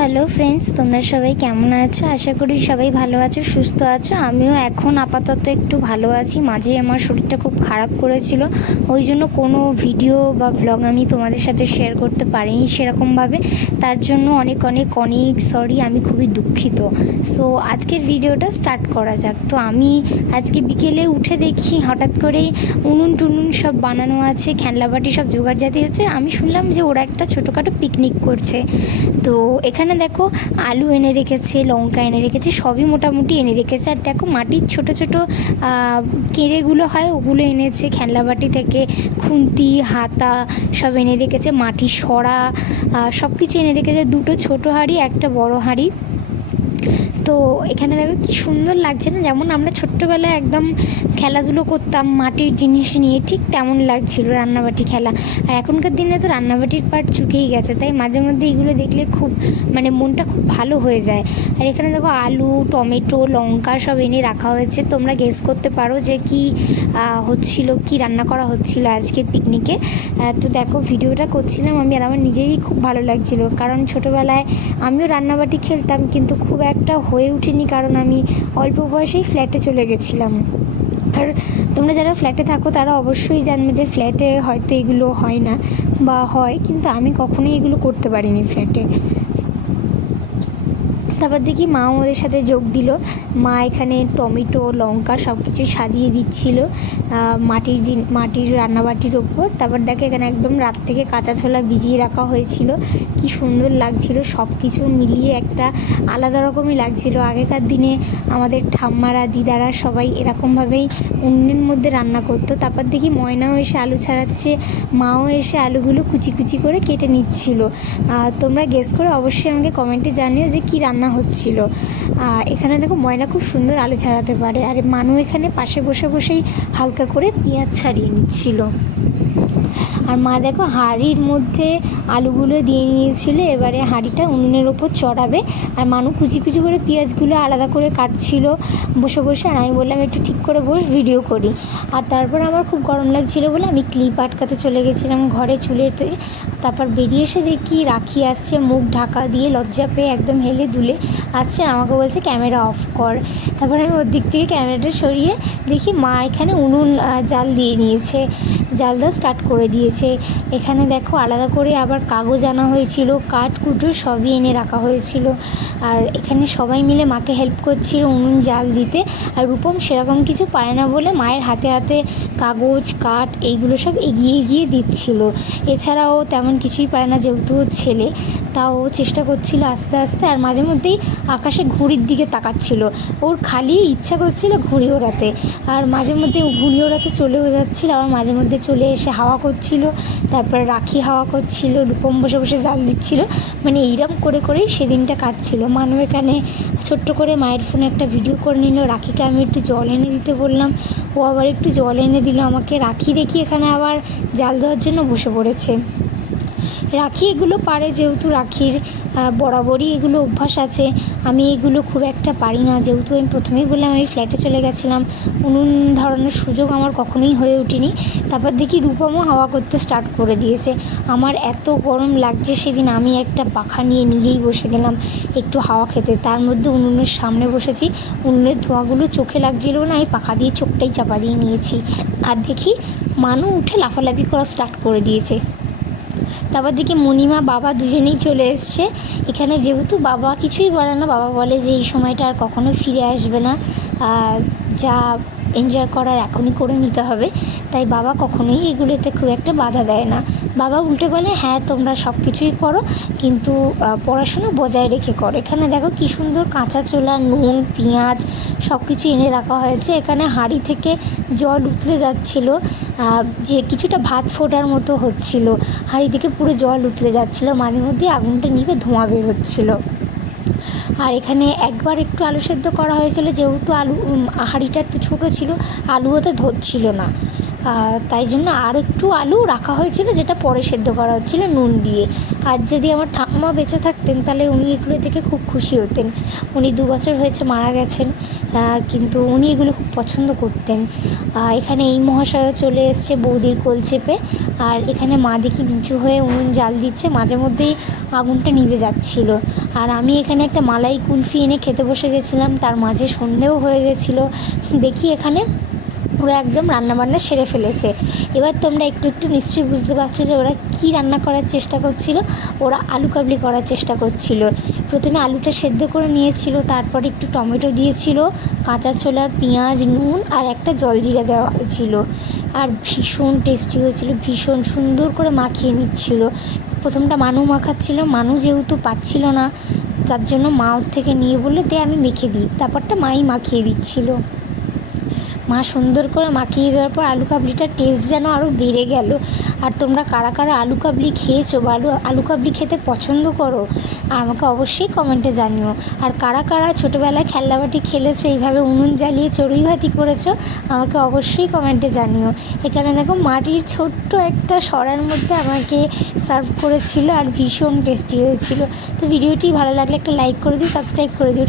Hello friends, তোমরা সবাই কেমন আছো? আশা করি সবাই ভালো আছো, সুস্থ আছো। আমিও এখন আপাতত একটু ভালো আছি। মাঝে আমার শরীরটা খুব খারাপ করেছিল, ওই জন্য কোনো ভিডিও বা ব্লগ আমি তোমাদের সাথে শেয়ার করতে পারিনি সেরকমভাবে। তার জন্য অনেক অনেক অনেক সরি, আমি খুবই দুঃখিত। সো আজকের ভিডিওটা স্টার্ট করা যাক। তো আমি আজকে বিকেলে উঠে দেখি হঠাৎ করেই উনুন টুনুন সব বানানো আছে, খেলনাবাটি সব জোগাড় জাতি হচ্ছে। আমি শুনলাম যে ওরা একটা ছোটোখাটো পিকনিক করছে। তো এখানে দেখো আলু এনে রেখেছে, লঙ্কা এনে রেখেছে, সবই মোটামুটি এনে রেখেছে। আর দেখো মাটির ছোট ছোট কেড়েগুলো হয়, ওগুলো এনেছে খেলনাবাটি থেকে। খুন্তি, হাতা সব এনে রেখেছে, মাটির সরা সব কিছু এনে রেখেছে। দুটো ছোটো হাঁড়ি, একটা বড় হাঁড়ি। তো এখানে দেখো কি সুন্দর লাগছে না, যেমন আমরা ছোট্টবেলায় একদম খেলাধুলো করতাম মাটির জিনিস নিয়ে, ঠিক তেমন লাগছিল রান্নাবাটি খেলা। আর এখনকার দিনে তো রান্নাবাটির পাট চুকেই গেছে, তাই মাঝে মধ্যে এগুলো দেখলে খুব মনটা খুব ভালো হয়ে যায়। আর এখানে দেখো আলু, টমেটো, লঙ্কা সব এনে রাখা হয়েছে। তোমরা গেস করতে পারো যে কি হচ্ছিল, কি রান্না করা হচ্ছিল আজকে পিকনিকে। তো দেখো ভিডিওটা করছিলাম আমি, আর আমার নিজেরই খুব ভালো লাগছিল, কারণ ছোটোবেলায় আমিও রান্নাবাটি খেলতাম, কিন্তু খুব একটা হয়ে ওঠেনি, কারণ আমি অল্প বয়সেই ফ্ল্যাটে চলে গেছিলাম। আর তোমরা যারা ফ্ল্যাটে থাকো তারা অবশ্যই জানবে যে ফ্ল্যাটে হয়তো এগুলো হয় না, বা হয়, কিন্তু আমি কখনোই এগুলো করতে পারিনি ফ্ল্যাটে। তারপর দেখি মা ওদের সাথে যোগ দিল। মা এখানে টমেটো, লঙ্কা সব কিছু সাজিয়ে দিচ্ছিল মাটির রান্নাবাটির ওপর। তারপর দেখে এখানে একদম রাত থেকে কাঁচা ছোলা ভিজিয়ে রাখা হয়েছিল, কি সুন্দর লাগছিল। সব কিছু মিলিয়ে একটা আলাদা রকমই লাগছিল। আগেকার দিনে আমাদের ঠাম্মারা, দিদারা সবাই এরকমভাবেই উনুনের মধ্যে রান্না করতো। তারপর দেখি ময়নাও এসে আলু ছাড়াচ্ছে, মাও এসে আলুগুলো কুচি কুচি করে কেটে নিচ্ছিল। তোমরা গেস করে অবশ্যই আমাকে কমেন্টে জানিও যে কী রান্না হচ্ছিল। এখানে দেখো ময়না খুব সুন্দর আলু ছাড়াতে পারে, আর মানু এখানে পাশে বসে বসেই হালকা করে পেঁয়াজ ছাড়িয়ে নিচ্ছিল। আর মা দেখো হাঁড়ির মধ্যে আলুগুলো দিয়ে নিয়েছিল, এবারে হাঁড়িটা উনুনের ওপর চড়াবে। আর মানু কুচি কুচি করে পেঁয়াজগুলো আলাদা করে কাটছিল বসে বসে। আর আমি বললাম একটু ঠিক করে বস, ভিডিও করি। আর তারপর আমার খুব গরম লাগছিল বলে আমি ক্লিপ আটকাতে চলে গেছিলাম ঘরে চুলেতে। তারপর বেরিয়ে এসে দেখি রাখি আসছে, মুখ ঢাকা দিয়ে লজ্জা পেয়ে একদম হেলে দুলে আসছে, আমাকে বলছে ক্যামেরা অফ কর। তারপর আমি ওর দিক থেকে ক্যামেরাটা সরিয়ে দেখি মা এখানে উনুন জাল দিয়ে নিয়েছে, জাল দেওয়া স্টার্ট করে দিয়েছে। এখানে দেখো আলাদা করে আবার কাগজ আনা হয়েছিল, কাঠ কুটো সবই এনে রাখা হয়েছিল। আর এখানে সবাই মিলে মাকে হেল্প করছিল উনুন জাল দিতে। আর রূপম সেরকম কিছু পারে না বলে মায়ের হাতে হাতে কাগজ, কাঠ এইগুলো সব এগিয়ে এগিয়ে দিচ্ছিল। এছাড়াও তেমন কিছুই পারে না, যেহেতু ছেলে, তাও চেষ্টা করছিল আস্তে আস্তে। আর মাঝে মধ্যেই আকাশে ঘুড়ির দিকে তাকাচ্ছিল, ওর খালি ইচ্ছা করছিল ঘুড়ি ওড়াতে। আর মাঝে মধ্যে ঘুড়ি ওড়াতে চলেও যাচ্ছিল, আবার মাঝে মধ্যে চলে এসে হাওয়া করছিল, তারপরে রাখি হাওয়া করছিল, রূপম বসে বসে জাল দিচ্ছিল। এইরকম করে করেই সেদিনটা কাটছিল। মানু এখানে ছোট্ট করে মায়ের ফোনে একটা ভিডিও করে নিল। রাখিকে আমি একটু জল এনে দিতে বললাম, ও আবার একটু জল এনে দিল আমাকে। রাখি দেখি এখানে আবার জাল দেওয়ার জন্য বসে পড়েছে। রাখি এগুলো পারে, যেহেতু রাখির বরাবরই এগুলো অভ্যাস আছে। আমি এগুলো খুব একটা পারি না, যেহেতু আমি প্রথমেই বললাম আমি ফ্ল্যাটে চলে গেছিলাম, উনুন ধরানোর সুযোগ আমার কখনোই হয়ে ওঠেনি। তারপর দেখি রূপমও হাওয়া করতে স্টার্ট করে দিয়েছে। আমার এত গরম লাগছে, সেদিন আমি একটা পাখা নিয়ে নিজেই বসে গেলাম একটু হাওয়া খেতে। তার মধ্যে উনুনের সামনে বসেছি, উনুনের ধোঁয়াগুলো চোখে লাগছিল না, আমি পাখা দিয়ে চোখটাই চাপা দিয়ে নিয়েছি। আর দেখি মানু উঠে লাফালাফি করা স্টার্ট করে দিয়েছে। তারপর দেখি মণিমা, বাবা দুজনেই চলে এসছে এখানে। যেহেতু বাবা কিছুই বলে না, বাবা বলে যে এই সময়টা আর কখনো ফিরে আসবে না, যা এনজয় করার এখনই করে নিতে হবে। তাই বাবা কখনোই এগুলোতে খুব একটা বাধা দেয় না। বাবা উল্টে বলে হ্যাঁ তোমরা সব কিছুই করো, কিন্তু পড়াশুনো বজায় রেখে করো। এখানে দেখো কী সুন্দর কাঁচা ছোলা, নুন, পেঁয়াজ সব কিছু এনে রাখা হয়েছে। এখানে হাঁড়ি থেকে জল উতলে যাচ্ছিল, যে কিছুটা ভাত ফোটার মতো হচ্ছিল, হাঁড়ি থেকে পুরো জল উতলে যাচ্ছিল, মাঝে মধ্যে আগুনটা নিভে ধোঁয়া বের হচ্ছিল। আর এখানে একবার একটু আলু সেদ্ধ করা হয়েছিল, যেহেতু হাঁড়িটা একটু ছোটো ছিল, আলু ওতে ধরছিল না। তাই জন্য আর একটু আলু রাখা হয়েছিল, যেটা পরে সেদ্ধ করা হচ্ছিলো নুন দিয়ে। আর যদি আমার ঠাম্মা বেঁচে থাকতেন তাহলে উনি এগুলো থেকে খুব খুশি হতেন। উনি 2 বছর হয়েছে মারা গেছেন, কিন্তু উনি এগুলো খুব পছন্দ করতেন। এখানে এই মহাশয়ও চলে এসছে বৌদির কোল চেপে, আর এখানে মা দেখি নিচু হয়ে উনুন জাল দিচ্ছে, মাঝে মধ্যেই আগুনটা নিভে যাচ্ছিল। আর আমি এখানে একটা মালাই কুলফি এনে খেতে বসে গেছিলাম, তার মাঝে সন্ধেও হয়ে গেছিলো। দেখি এখানে ওরা একদম রান্নাবান্না সেরে ফেলেছে। এবার তোমরা একটু একটু নিশ্চয়ই বুঝতে পারছো যে ওরা কী রান্না করার চেষ্টা করছিল। ওরা আলু কাবলি করার চেষ্টা করছিল। প্রথমে আলুটা সেদ্ধ করে নিয়েছিল, তারপরে একটু টমেটো দিয়েছিল, কাঁচা ছোলা, পেঁয়াজ, নুন আর একটা জলজিরা দেওয়া হয়েছিল। আর ভীষণ টেস্টি হয়েছিল, ভীষণ সুন্দর করে মাখিয়ে নিচ্ছিল। প্রথমটা মানু মাখাচ্ছিল, মানু যেহেতু পাচ্ছিল না, যার জন্য মা ওর থেকে নিয়ে বললো দে আমি মেখে দিই, তারপরটা মাই মাখিয়ে দিচ্ছিল। মা সুন্দর করে মাখিয়ে দেওয়ার পর আলু কাবলিটার টেস্ট যেন আরও বেড়ে গেল। আর তোমরা কারা কারা আলু কাবলি খেয়েছো বা আলু কাবলি খেতে পছন্দ করো আমাকে অবশ্যই কমেন্টে জানিও। আর কারা কারা ছোটোবেলায় খেলনাবাটি খেলেছো, এইভাবে উনুন জ্বালিয়ে চড়ুই ভাতি করেছো আমাকে অবশ্যই কমেন্টে জানিও। এখানে দেখো মাটির ছোট্ট একটা সরার মধ্যে আমাকে সার্ভ করেছিল, আর ভীষণ টেস্টি হয়েছিল। তো ভিডিওটি ভালো লাগলে একটা লাইক করে দিও, সাবস্ক্রাইব করে দিও।